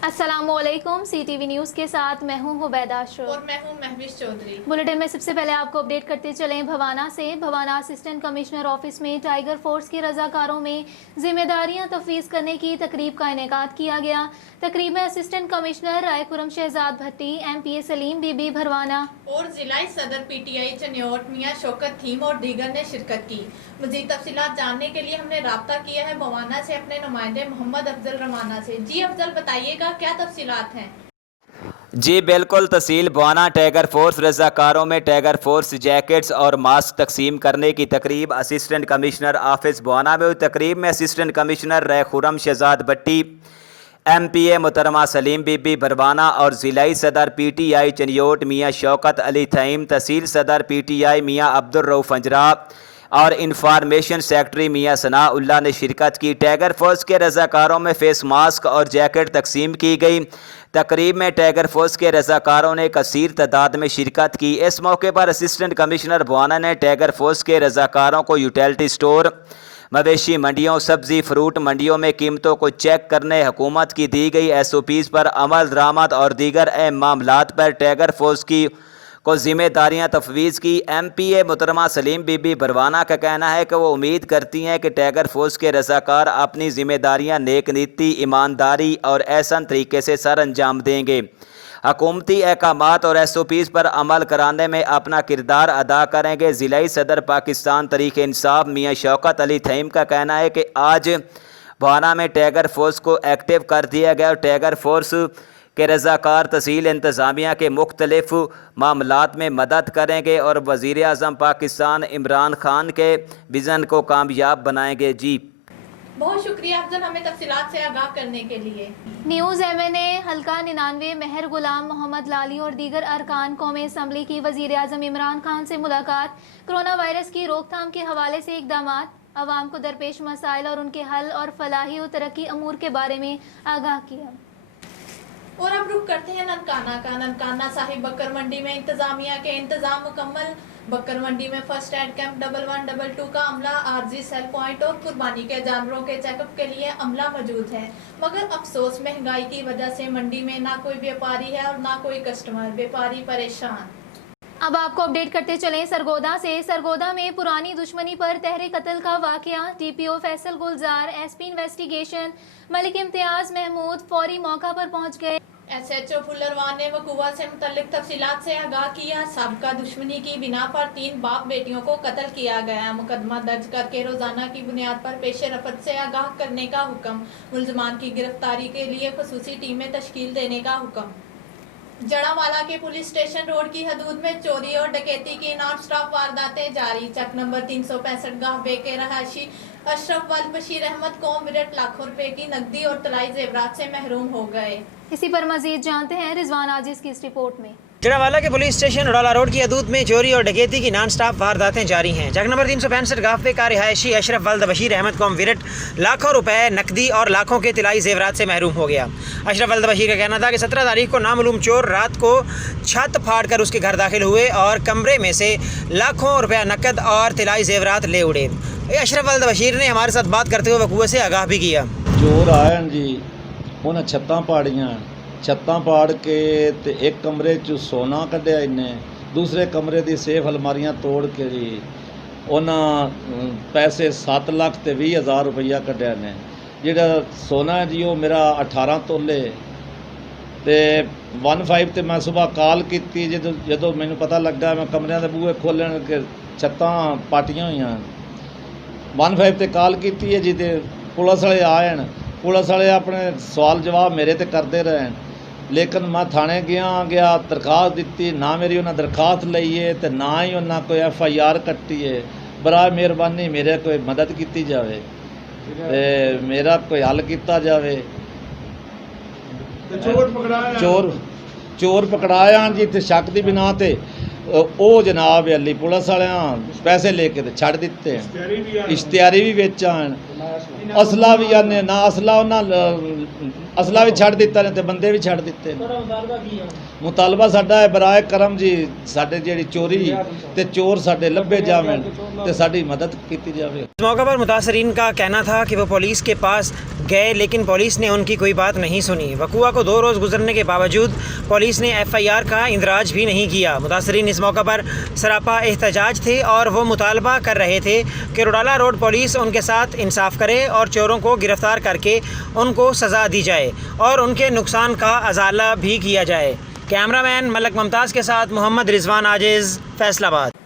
अस्सलामुअलैकुम, CTV news के साथ मैं हूं हुबैदा अशरफ और मैं हूं महविश चौधरी। बुलेटिन में सबसे पहले आपको अपडेट करते चलें भवाना से। भवाना असिस्टेंट कमिश्नर ऑफिस में टाइगर फोर्स के रजाकारों में जिम्मेदारियां तफवीज़ करने की तकरीब का इनेकाद किया गया। तकरीब में असिस्टेंट कमिश्नर राय खुरम शहजाद भट्टी, MPA सलीम बीबी भरवाना और जिला सदर PTI चन्योट मियां शौकत थीम और दीगर ने शिरकत की। मज़ीद तफसीलात जानने के लिए हमने राब्ता किया है भवाना से अपने नुमाइंदे मोहम्मद अफजल रवाना से। जी अफजल, बताइएगा क्या तफसीलात हैं? जी बिल्कुल, तहसील भवाना टाइगर फोर्स रज़ाकारों में टाइगर फोर्स जैकेट्स और मास्क तकसीम करने की तकरीब असिस्टेंट कमिश्नर ऑफिस भवाना में हुई। तकरीब में असिस्टेंट कमिश्नर राय खुरम शहजाद भट्टी, MPA मोहतरमा सलीम बीबी भरवाना और ज़िलाई सदर PTI चन्योट मियाँ शौकत अली थईम, तहसील सदर PTI मियाँ अब्दुल रऊफ़ अंजरा और इंफॉर्मेशन सेक्रेटरी मियाँ सनाउल्लाह ने शिरकत की। टाइगर फोर्स के रज़ाकारों में फेस मास्क और जैकेट तकसीम की गई। तकरीब में टाइगर फोर्स के रज़ाकारों ने कसीर तादाद में शिरकत की। इस मौके पर असिस्टेंट कमिश्नर भवाना ने टाइगर फोर्स के रज़ाकारों को यूटिलिटी स्टोर, मवेशी मंडियों, सब्ज़ी फ्रूट मंडियों में कीमतों को चेक करने, हुकूमत की दी गई SOPs पर अमल दरामद और दीगर अहम मामलात पर टाइगर फोर्स को जिम्मेदारियां तफवीज़ की। MPA मोहतरमा सलीम बीबी भरवाना का कहना है कि वो उम्मीद करती हैं कि टाइगर फोर्स के रज़ाकार अपनी जिम्मेदारियां नेक नीति, ईमानदारी और एहसन तरीके से सर अंजाम देंगे। हुकूमती अहकामात और SOPs पर अमल कराने में अपना किरदार अदा करेंगे। ज़िलाई सदर पाकिस्तान तहरीक इंसाफ मियाँ शौकत अली थईम का कहना है कि आज भवाना में टाइगर फोर्स को एक्टिव कर दिया गया और टाइगर फोर्स के रज़ाकार तहसील इंतज़ामिया के मुख्तलिफ मामलात में मदद करेंगे और वज़ीर आज़म पाकिस्तान इमरान खान के विज़न को कामयाब बनाएंगे। जी बहुत शुक्रिया अफजल, हमें तफसीलात से आगाह करने के लिए। न्यूज़ MNA हल्का 99 मेहर गुलाम मोहम्मद लाली और दीगर अरकान कौमी असम्बली की वज़ीर आज़म इमरान खान से मुलाकात। कोरोना वायरस की रोकथाम के हवाले से इक़दामात, अवाम को दरपेश मसाइल और उनके हल और फलाही और तरक्की अमूर के बारे में आगाह किया। और अब रुख करते हैं ननकाना का। ननकाना साहिब बकर मंडी में इंतजामिया के इंतजाम मुकम्मल। बकर मंडी में फर्स्ट एड कैंप 1112 का अमला, आरजी सेल पॉइंट और कुर्बानी के जानवरों के चेकअप के लिए अमला मौजूद है। मगर अफसोस, महंगाई की वजह से मंडी में ना कोई व्यापारी है और ना कोई कस्टमर। व्यापारी परेशान। अब आपको अपडेट करते चलें सरगोदा से। सरगोदा में पुरानी दुश्मनी पर तहरे कत्ल का वाकया। DPO फैसल गुलजार, SP इन्वेस्टिगेशन मलिक इम्तियाज महमूद फौरी मौका पर पहुंच गए। SHO फुल्लरवान ने वकूआ से मुतल्लिक तफसीलात से आगाह किया। साबिका दुश्मनी की बिना पर 3 बाप बेटियों को कत्ल किया गया। मुकदमा दर्ज करके रोजाना की बुनियाद पर पेश रफत से आगाह करने का हुक्म। मुलजमान की गिरफ्तारी के लिए खसूसी टीमें तश्कील देने का हुक्म। जड़ावाला के पुलिस स्टेशन रोड की हदूद में चोरी और डकैती की नॉन स्टॉप वारदातें जारी। चक नंबर 365 गाहवे के रहायशी अशरफ वल बशीर अहमद कौम विरट लाखों रुपए की नकदी और तलाई जेवरात से महरूम हो गए। इसी पर मजीद जानते हैं रिजवान आजिज की इस रिपोर्ट में। जड़ावाला के पुलिस स्टेशन उड़ाला रोड की हदूद में चोरी और डकैती की नॉन स्टॉप वारदातें जारी हैं। जग नंबर 365 गाफे का रिहायशी अशरफ वल्द बशीर अहमद कौम विरट लाखों रुपए नकदी और लाखों के तिलाई जेवरात से महरूम हो गया। अशरफ वल्द बशीर का कहना था कि 17 तारीख को नामालूम चोर रात को छत फाड़ कर उसके घर दाखिल हुए और कमरे में से लाखों रुपया नकद और तिलाई जेवरात ले उड़े। अशरफ वल्द बशीर ने हमारे साथ बात करते हुए वकूए से आगाह भी किया। चोर आए जी, उन्हें छत्तां पाड़ियां, छत्तां पाड़ के ते एक कमरे च सोना कढ़िया इन्हें, दूसरे कमरे दी सेफ अलमारियां तोड़ के जी उन्हें पैसे 7 लाख ते 20,000 रुपया कढ़िया ने। जिहड़ा सोना है जी वो मेरा 18 तोले ते 15 ते मैं सुबह कॉल की जो मैनू पता लगा, मैं कमरियां दे बूहे खोलन के छत्तां पाटियां हुई। 15 ते कॉल की है जी, ते पुलिस वाले आए, पुलिस वाले अपने सवाल जवाब मेरे ते करते रहे, लेकिन मैं थाने गया दरखास्त दी, ना मेरी उन्हें दरखास्त लई है तो ना ही उन्हें कोई FIR कट्टी है। बराए मेहरबानी मेरे कोई मदद की जाए, मेरा कोई हल किया जाए। चोर पकड़ाया जी, तो शक की बिना ते ओ जनाब अली पुलिस वाले पैसे लेके तो छड़ दिते, इश्तिहारी भी बेचा, असला भी आने ना, असला उन्हें ਅਸਲਾ ਵੀ ਛੱਡ ਦਿੱਤਾ ਨੇ ਤੇ ਬੰਦੇ ਵੀ ਛੱਡ ਦਿੱਤੇ ਨੇ। ਮੁਤਾਲਬਾ ਸਾਡਾ ਹੈ ਬਰਾਏ ਕਰਮ ਜੀ ਸਾਡੇ ਜਿਹੜੀ ਚੋਰੀ ਤੇ ਚੋਰ ਸਾਡੇ ਲੱਭੇ ਜਾਵਣ ਤੇ ਸਾਡੀ ਮਦਦ ਕੀਤੀ ਜਾਵੇ। इस मौके पर मुतासरीन का कहना था कि वो पुलिस के पास गए लेकिन पुलिस ने उनकी कोई बात नहीं सुनी। वकूआ को 2 रोज़ गुजरने के बावजूद पुलिस ने FIR का इंदराज भी नहीं किया। मुतासरीन इस मौके पर सरापा एहतजाज थे और वो मुतालबा कर रहे थे कि रुडाला रोड पुलिस उनके साथ इंसाफ करे और चोरों को गिरफ़्तार करके उनको सज़ा दी जाए और उनके नुकसान का अजाला भी किया जाए। कैमरामैन मलक मुमताज़ के साथ मोहम्मद रिजवान आजिज़, फैसलाबाद।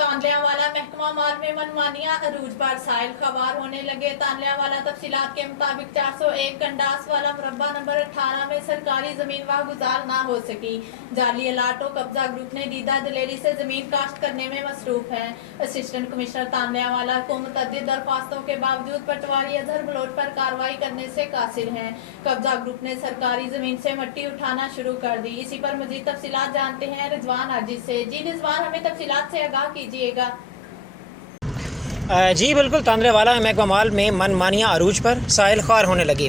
तांदलियावाला महकमा माल में मनमानियां अरूज पर साइल खबार होने लगे। तांदलियावाला तफसीलात के मुताबिक 401 गंडास वाला मुरब्बा नंबर 18 में सरकारी जमीन वागुजार ना हो सकी। जाली अलाटो कब्जा ग्रुप ने दीदा दलेरी से जमीन काश्त करने में मसरूफ है। असिस्टेंट कमिश्नर तांदलियावाला को मुतअद्दिद दरख्वास्तों के बावजूद पटवारी अजहर बलोच पर कार्रवाई करने से कासिर हैं। कब्जा ग्रुप ने सरकारी जमीन से मट्टी उठाना शुरू कर दी। इसी पर मजीद तफसीलात जानते हैं रिजवान आजिज से। जी रिजवान, हमें तफसीलात से आगाह कीजिएगा। जी बिल्कुल, तांदलेवाला महकमा माल में मनमानियाँ अरूज पर साहिल ख्वार होने लगी।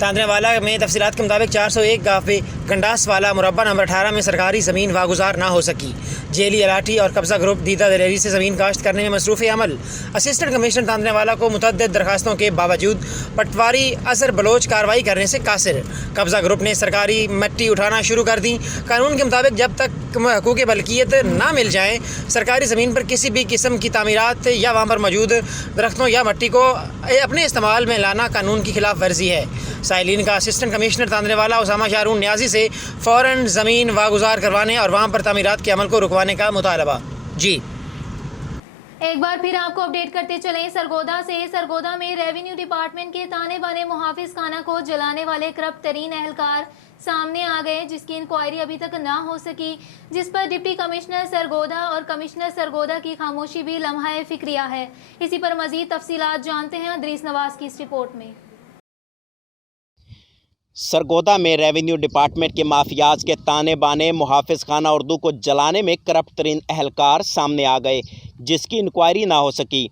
तांदलेवाला में तफसीलात के मुताबिक 401 गाफे गंडास वाला मुरब्बा नंबर 18 में सरकारी ज़मीन वागुजार ना हो सकी। जेली अलाटी और कब्ज़ा ग्रुप दीदा दलेरी से ज़मीन काश्त करने में मसरूफ़ अमल। असिस्टेंट कमिश्नर तांदलेवाला को मुतअद्दिद दरखास्तों के बावजूद पटवारी अजहर बलोच कार्रवाई करने से कासिर। कब्ज़ा ग्रुप ने सरकारी मिट्टी उठाना शुरू कर दी। कानून के मुताबिक जब तक हकूक़ मलकियत ना मिल जाएँ, सरकारी ज़मीन पर किसी भी किस्म की तामीरात या वहाँ पर मौजूद दरख्तों या मट्टी को अपने इस्तेमाल में लाना कानून की खिलाफ वर्जी है। साइलिन का assistant commissioner तांदलेवाला Usama Sharone Niazi से फ़ौरन ज़मीन वागुजार करवाने और वहाँ पर तामीरात के अमल को रुकवाने का मुतालबा। जी एक बार फिर आपको अपडेट करते चलें सरगोदा से। सरगोदा में रेवेन्यू डिपार्टमेंट के ताने बाने मुहाफिज खाना को जलाने वाले करप्ट तरीन एहलकार सामने आ गए, जिसकी इंक्वायरी अभी तक ना हो सकी, जिस पर डिप्टी कमिश्नर सरगोदा और कमिश्नर सरगोदा की खामोशी भी लम्हा फिक्रिया है। इसी पर मजीद तफसीलात जानते हैं अदरीस नवाज की इस रिपोर्ट में। सरगोदा में रेवेन्यू डिपार्टमेंट के माफियाज के ताने बाने मुहाफिज खाना उर्दू को जलाने में करप्ट तरीन एहलकार सामने आ गए, जिसकी इंक्वायरी ना हो सकी।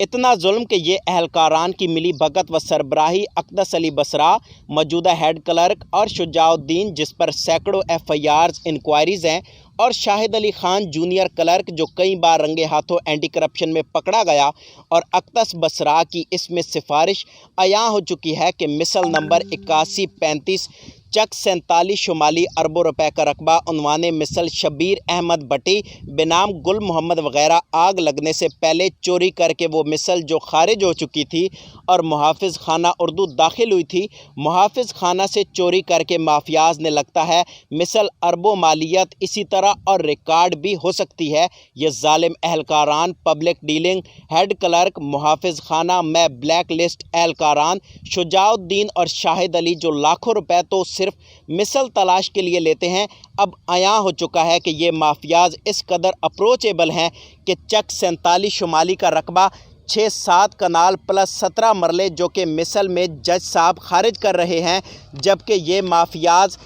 इतना जुल्म कि ये एहलकारान की मिली भगत व सरबराही अकदस अली बसरा, मौजूदा हेड क्लर्क और शुजाउद्दीन, जिस पर सैकड़ों FIRs इंक्वायरीज़ हैं, और शाहिद अली खान जूनियर क्लर्क जो कई बार रंगे हाथों एंटी करप्शन में पकड़ा गया, और अकदस बसरा की इसमें सिफारिश अयां हो चुकी है कि मिसल नंबर 8135 चक 47 शुमाली अरबों रुपए का रकबा उन्वाने मिसल शबीर अहमद भट्टी बेनाम गुल मोहम्मद वगैरह आग लगने से पहले चोरी करके वो मिसल जो खारिज हो चुकी थी और मुहाफिज खाना उर्दू दाखिल हुई थी, मुहाफिज खाना से चोरी करके माफियाज ने लगता है मिसल अरबों मालियत इसी तरह और रिकॉर्ड भी हो सकती है। ये जालिम एहलकारान पब्लिक डीलिंग हेड क्लर्क मुहाफिज खाना में ब्लैक लिस्ट एहलकारान शुजाउद्दीन और शाहिद अली जो लाखों रुपए तो सिर्फ मिसल तलाश के लिए लेते हैं, अब आयां हो चुका है कि ये माफियाज इस कदर अप्रोचेबल हैं कि चक 47 शुमाली का रकबा 6-7 कनाल प्लस 17 मरले जो कि मिसल में जज साहब खारिज कर रहे हैं, जबकि ये माफियाज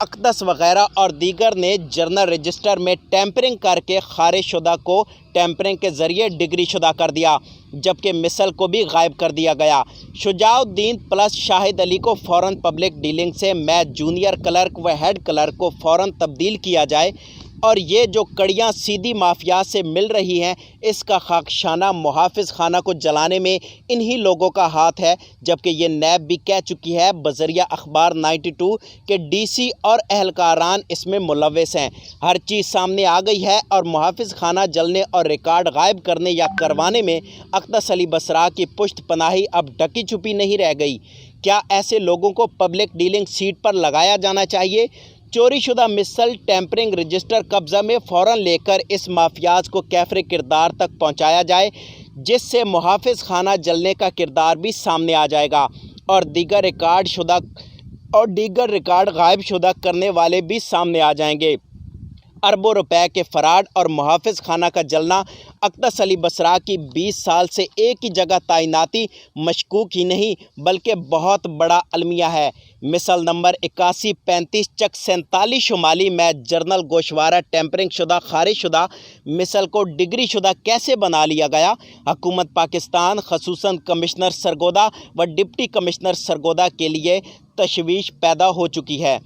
अकदस वगैरह और दीगर ने जर्नल रजिस्टर में टैंपरिंग करके खारिज शुदा को टैंपरिंग के ज़रिए डिग्री शुदा कर दिया, जबकि मिसल को भी गायब कर दिया गया। शुजाउद्दीन प्लस शाहिद अली को फ़ौरन पब्लिक डीलिंग से मैं जूनियर क्लर्क व हेड क्लर्क को फ़ौरन तब्दील किया जाए, और ये जो कड़ियाँ सीधी माफिया से मिल रही हैं, इसका खाकशाना मुहाफिज खाना को जलाने में इन्हीं लोगों का हाथ है, जबकि ये नैब भी कह चुकी है बज़रिया अखबार 92 के DC और एहलकारान इसमें मुलव्वस हैं। हर चीज़ सामने आ गई है और मुहाफिज खाना जलने और रिकॉर्ड गायब करने या करवाने में अकदस अली बसरा की पुश्त पनाही अब ढकी छुपी नहीं रह गई। क्या ऐसे लोगों को पब्लिक डीलिंग सीट पर लगाया जाना चाहिए? चोरी शुदा मिसल टैंपरिंग रजिस्टर कब्ज़ा में फ़ौरन लेकर इस माफियाज को कैफरे किरदार तक पहुंचाया जाए, जिससे मुहाफिज खाना जलने का किरदार भी सामने आ जाएगा और दीगर रिकॉर्ड गायब शुदा करने वाले भी सामने आ जाएंगे। अरबों रुपए के फराड और मुहाफिज खाना का जलना अक्दस अली बसरा की 20 साल से एक ही जगह तैनाती मशकूक ही नहीं बल्कि बहुत बड़ा अलमिया है। मिसल नंबर 8135 चक 47 शुमाली में जनरल गोशवारा टेम्परिंग शुदा खारिज शुदा मिसल को डिग्री शुदा कैसे बना लिया गया? हुकूमत पाकिस्तान खसूसन कमिश्नर सरगोदा व डिप्टी कमिश्नर सरगोदा के लिए तशवीश पैदा हो चुकी है।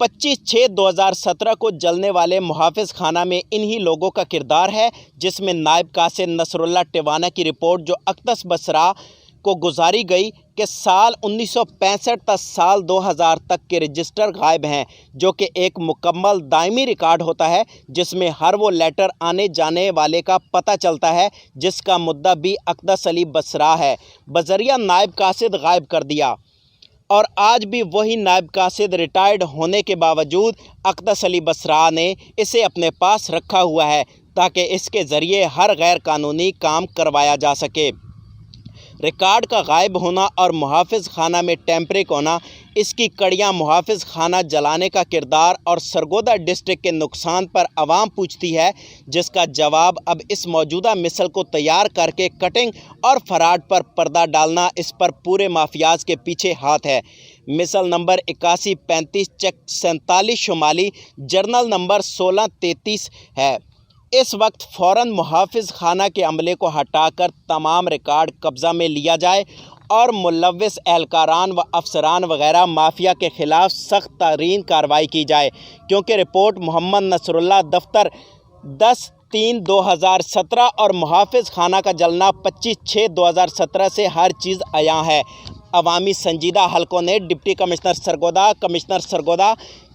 25/6/2017 को जलने वाले मुहाफिज खाना में इन्हीं लोगों का किरदार है, जिसमें नायब कासिद नसरुल्लाह टिवाना की रिपोर्ट जो अक्दस बसरा को गुजारी गई कि साल 1965 तक साल 2000 तक के रजिस्टर गायब हैं, जो कि एक मुकम्मल दायमी रिकॉर्ड होता है जिसमें हर वो लेटर आने जाने वाले का पता चलता है जिसका मुद्दा भी अक्दस अली बसरा है। बजरिया नायब कासिद गायब कर दिया और आज भी वही नायब कासिद रिटायर्ड होने के बावजूद अक्दस अली बसरा ने इसे अपने पास रखा हुआ है ताकि इसके ज़रिए हर गैर कानूनी काम करवाया जा सके। रिकॉर्ड का गायब होना और मुहाफिज खाना में टेम्परिंग होना, इसकी कड़ियाँ मुहाफिज खाना जलाने का किरदार और सरगोदा डिस्ट्रिक्ट के नुकसान पर आवाम पूछती है, जिसका जवाब अब इस मौजूदा मिसल को तैयार करके कटिंग और फराड पर पर्दा डालना इस पर पूरे माफियाज के पीछे हाथ है। मिसल नंबर 8135 चक 47 शुमाली जर्नल नंबर 1633 है। इस वक्त फ़ौरन मुहाफिज खाना के अमले को हटाकर तमाम रिकॉर्ड कब्ज़ा में लिया जाए और मुलव्विस एहलकारान व अफसरान वगैरह माफिया के ख़िलाफ़ सख्त तरीन कार्रवाई की जाए, क्योंकि रिपोर्ट मोहम्मद नसरुल्लाह दफ्तर 10/3/2017 और मुहाफिज खाना का जलना 25/6/2017 से हर चीज़ आया है। अवामी संजीदा हलकों ने deputy commissioner Sargodha,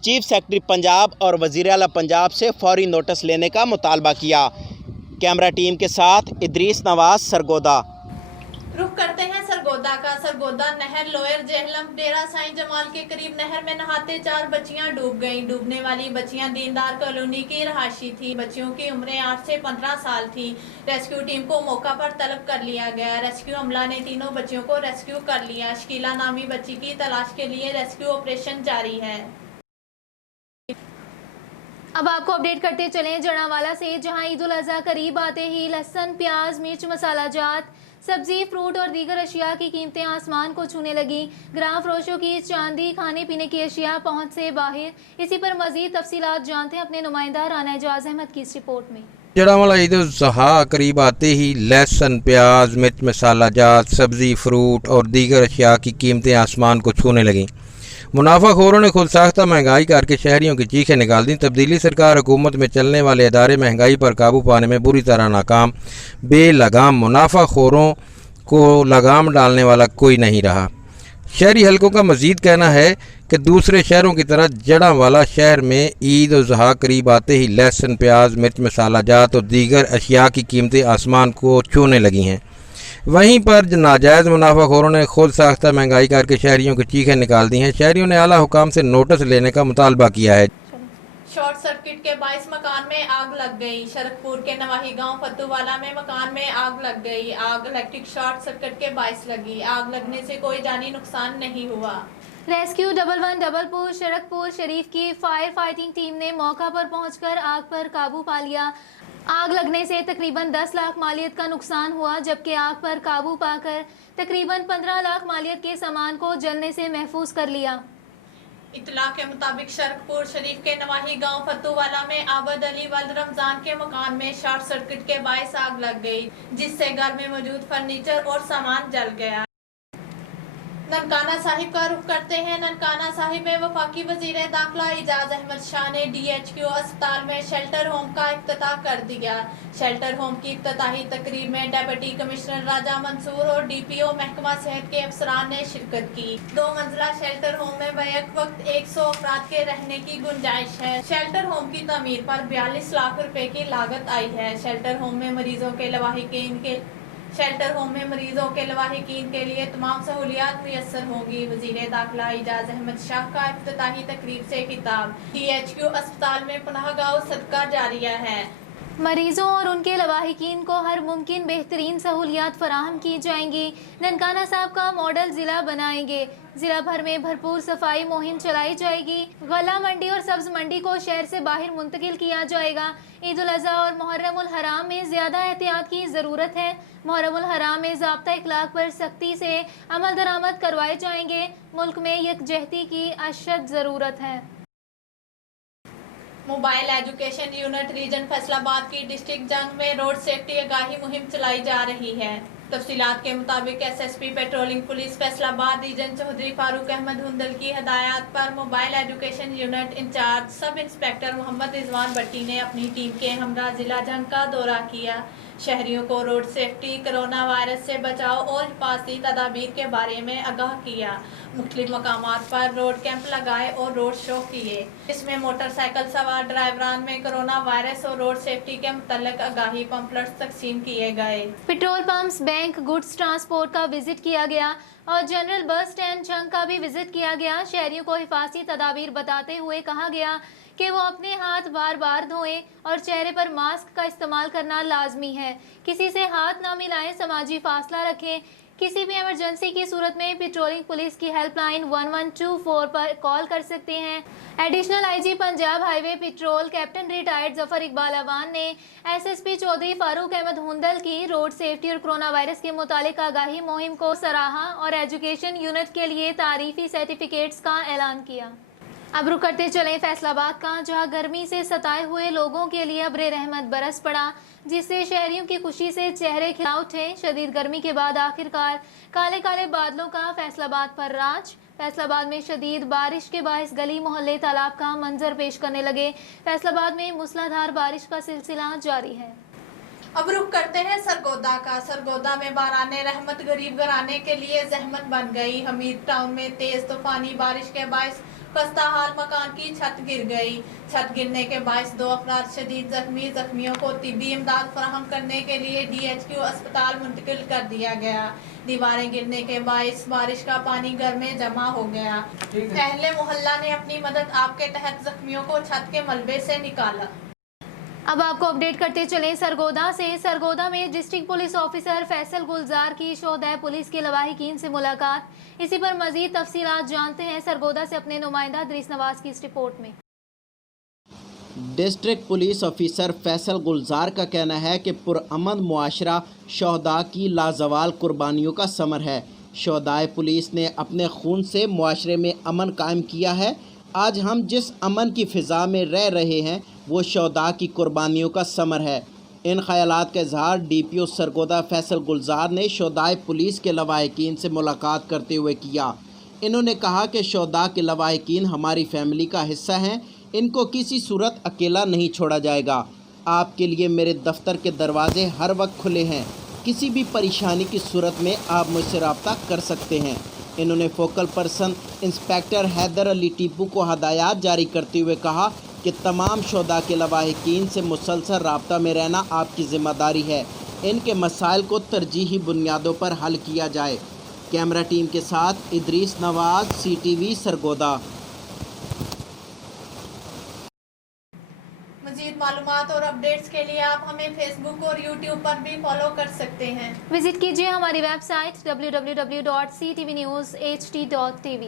chief secretary Punjab और वज़ीर आला पंजाब से फौरी नोटिस लेने का मुतालबा किया। कैमरा टीम के साथ इदरीस नवाज, सरगोदा। रुख करते हैं सरगोदा का। सरगोदा नहर लोयर जेहलम डेरा साईं जमाल के करीब नहर में नहाते 4 बच्चियां डूब गईं। डूबने वाली बच्चियां दीनदार कॉलोनी की रहायशी थी। बच्चियों की उम्रें 8 से 15 साल थी। रेस्क्यू टीम को मौका पर तलब कर लिया गया। रेस्क्यू अमला ने तीनों बच्चियों को रेस्क्यू कर लिया। शकीला नामी बच्ची की तलाश के लिए रेस्क्यू ऑपरेशन जारी है। अब आपको अपडेट करते चलें जड़ावाला से, जहां ईद उल अज़हा करीब आते ही लहसुन, प्याज, मिर्च मसाला जात, सब्जी, फ्रूट और दीगर अशिया की कीमतें आसमान को छूने लगी। ग्राम फरोशों की चांदी, खाने पीने की अशिया पहुंच से बाहर। इसी पर मजीद तफसीलात जानते हैं अपने नुमाइंदा राना एजाज अहमद की इस रिपोर्ट में। जड़ावाला ईद उल अज़हा करीब आते ही लहसुन, प्याज, मिर्च मसाला जात, सब्जी, फ्रूट और दीगर अशिया की कीमतें आसमान को छूने लगीं। मुनाफाखोरों ने खुद साख्ता महंगाई करके शहरियों की चीखें निकाल दी। तब्दीली सरकार हुकूमत में चलने वाले इदारे महंगाई पर काबू पाने में बुरी तरह नाकाम। बेलगाम मुनाफाखोरों को लगाम डालने वाला कोई नहीं रहा। शहरी हलकों का मजीद कहना है कि दूसरे शहरों की तरह जड़ावाला शहर में ईद उल अज़हा करीब आते ही लहसुन, प्याज, मिर्च मसाला जात और दीगर अशिया की कीमतें आसमान को छूने लगी हैं। वहीं पर नाजायज़ मुनाफाखोरों ने खुद साख्ता महंगाई करके शहरियों की चीखें निकाल दी हैं। शहरियों ने आला हुकाम से नोटिस लेने का मुतालबा किया है। शॉर्ट सर्किट के 22 मकान में आग लग गई। शरकपुर के नवाही गांव फतूवाला में मकान में आग लग गई। आग इलेक्ट्रिक शॉर्ट सर्किट के बायस लगी। आग लगने से कोई जानी नुकसान नहीं हुआ। रेस्क्यू 11 शरकपुर शरीफ की फायर फाइटिंग टीम ने मौका पर पहुंचकर आग पर काबू पा लिया। आग लगने से तकरीबन 10 लाख मालियत का नुकसान हुआ, जबकि आग पर काबू पाकर तकरीबन 15 लाख मालियत के सामान को जलने से महफूज कर लिया। इतला के मुताबिक शरकपुर शरीफ के नवाही गांव फतूवाला में आबद अली वल्द रमजान के मकान में शॉर्ट सर्किट के बायस आग लग गई, जिससे घर में मौजूद फर्नीचर और सामान जल गया। ननकाना साहिब का रुख करते हैं। ननकाना साहिब में वफाकी वजीर दाखिला एजाज अहमद शाह ने DHQ अस्पताल में शेल्टर होम का इफ्तिताह कर दिया। शेल्टर होम की इफ्तिताही तकरीब में डिप्टी कमिश्नर राजा मंसूर और DPO महकमा सेहत के अफसरान ने शिरकत की। 2 मंजिला शेल्टर होम में बैक वक्त 100 अफराद के रहने की गुंजाइश है। शेल्टर होम की तमीर पर 42 लाख रुपए की लागत आई है। शेल्टर होम में मरीजों के लवाहिकीन के लिए तमाम सहूलियात मुयस्सर होंगी। वजीर दाखिला एजाज अहमद शाह का इफ्तिताही तकरीब से खिताब। DHQ अस्पताल में पनाहगाह सदका जारिया है। मरीजों और उनके लवाहिकीन को हर मुमकिन बेहतरीन सहूलियात फराहम की जाएंगी। ननकाना साहब का मॉडल ज़िला बनाएंगे। जिला भर में भरपूर सफाई मुहिम चलाई जाएगी। गला मंडी और सब्ज मंडी को शहर से बाहर मुंतकिल किया जाएगा। ईद उल अज़हा और मुहर्रम उल हराम में ज़्यादा एहतियात की ज़रूरत है। मुहर्रम उल हराम में ज़ाब्ता इखलाक पर सख्ती से अमल दरामद करवाए जाएंगे। मुल्क में यकजहती की अशद ज़रूरत है। Mobile education unit region Faisalabad की डिस्ट्रिक्ट जंग में रोड सेफ्टी आगाही मुहिम चलाई जा रही है। तफसीलात के मुताबिक SSP patrolling police Faisalabad region Chaudhry Farooq Ahmad Hundal की हदायत पर mobile education unit in charge sub inspector Mohammad Rizwan Bhatti ने अपनी टीम के हमरा जिला जंग का दौरा किया। शहरियों को रोड सेफ्टी, कोरोना वायरस से बचाव और हिफाजती तदाबीर के बारे में आगाह किया। मुख्तलिफ मकामात पर रोड कैंप लगाए और रोड शो किए। इसमें मोटरसाइकिल सवार ड्राइवरान में कोरोना वायरस और रोड सेफ्टी के मुतल्लिक आगाही पम्पलेट्स तकसीम किए गए। Petrol pumps, bank, goods transport का विजिट किया गया और जनरल बस स्टैंड जंग का भी विजिट किया गया। शहरियों को हिफाजती तदाबीर बताते हुए कहा गया कि वो अपने हाथ बार बार धोएं और चेहरे पर मास्क का इस्तेमाल करना लाजमी है। किसी से हाथ ना मिलाएं, समाजी फासला रखें। किसी भी इमरजेंसी की सूरत में पेट्रोलिंग पुलिस की हेल्पलाइन 1124 पर कॉल कर सकते हैं। Additional IG Punjab highway patrol captain retired Zafar Iqbal Awan ने एसएसपी चौधरी फारूक अहमद हुंदल की रोड सेफ्टी और कोरोना वायरस के मुतालिक आगाही मुहिम को सराहा और एजुकेशन यूनिट के लिए तारीफी सर्टिफिकेट्स का ऐलान किया। अब रुक करते चलें फैसलाबाद का, जहां गर्मी से सताए हुए लोगों के लिए अब्रे रहमत बरस पड़ा, जिससे शहरियों की खुशी से चेहरे खिल उठे। शदीद गर्मी के बाद आखिरकार काले काले बादलों का फैसलाबाद पर राज। फैसलाबाद में शदीद बारिश के बायस गली मोहल्ले तालाब का मंजर पेश करने लगे। फैसलाबाद में मूसलाधार बारिश का सिलसिला जारी है। अब रुख करते हैं सरगोदा का। सरगोदा में बाराने रहमत गरीब घराने के लिए जहमत बन गई। हमीद टाउन में तेज तूफानी बारिश के बायस खस्ता हाल मकान की छत गिर गई। छत गिरने के बायस 2 अफराद शदीद जख्मी। जख्मियों को तिब्बी इमदाद फराहम करने के लिए DHQ अस्पताल मुंतकिल कर दिया गया। दीवारें गिरने के बायस बारिश का पानी घर में जमा हो गया। अहले मोहल्ला ने अपनी मदद आपके तहत जख्मियों को छत के मलबे से निकाला। अब आपको अपडेट करते चलें सरगोदा से। सरगोदा में डिस्ट्रिक्ट पुलिस ऑफिसर फैसल गुलजार की शोहदाए पुलिस के लवाहिकीन से मुलाकात। इसी पर मजीद तफसीलात जानते हैं सरगोदा से अपने नुमाइंदा दरीस नवाज की इस रिपोर्ट में। डिस्ट्रिक्ट पुलिस ऑफिसर फैसल गुलजार का कहना है कि पुरअमन मुआशरा शोहदा की लाजवाल कुर्बानियों का समर है। शोहदाए पुलिस ने अपने खून से मुआशरे में अमन कायम किया है। आज हम जिस अमन की फ़िज़ा में रह रहे हैं वो शोहदा की कुर्बानियों का समर है। इन ख़यालात का इजहार DPO सरगोदा फैसल गुलजार ने शोहदाए पुलिस के लवाहिकीन से मुलाकात करते हुए किया। इन्होंने कहा कि शोहदा के लवाहिकीन हमारी फैमिली का हिस्सा हैं। इनको किसी सूरत अकेला नहीं छोड़ा जाएगा। आपके लिए मेरे दफ्तर के दरवाजे हर वक्त खुले हैं। किसी भी परेशानी की सूरत में आप मुझसे रब्ता कर सकते हैं। इन्होंने focal person inspector Haider Ali Tipu को हदायत जारी करते हुए कहा कि तमाम शोहदा के लवाहिकीन से मुसलसल राब्ता में रहना आपकी ज़िम्मेदारी है। इनके मसाइल को तरजीही बुनियादों पर हल किया जाए। कैमरा टीम के साथ इदरीस नवाज, CTV सरगोदा। मज़ीद मालूमात और अपडेट्स के लिए आप हमें फेसबुक और यूट्यूब पर भी फॉलो कर सकते हैं। विजिट कीजिए हमारी वेबसाइट www.ctvnewshd.tv।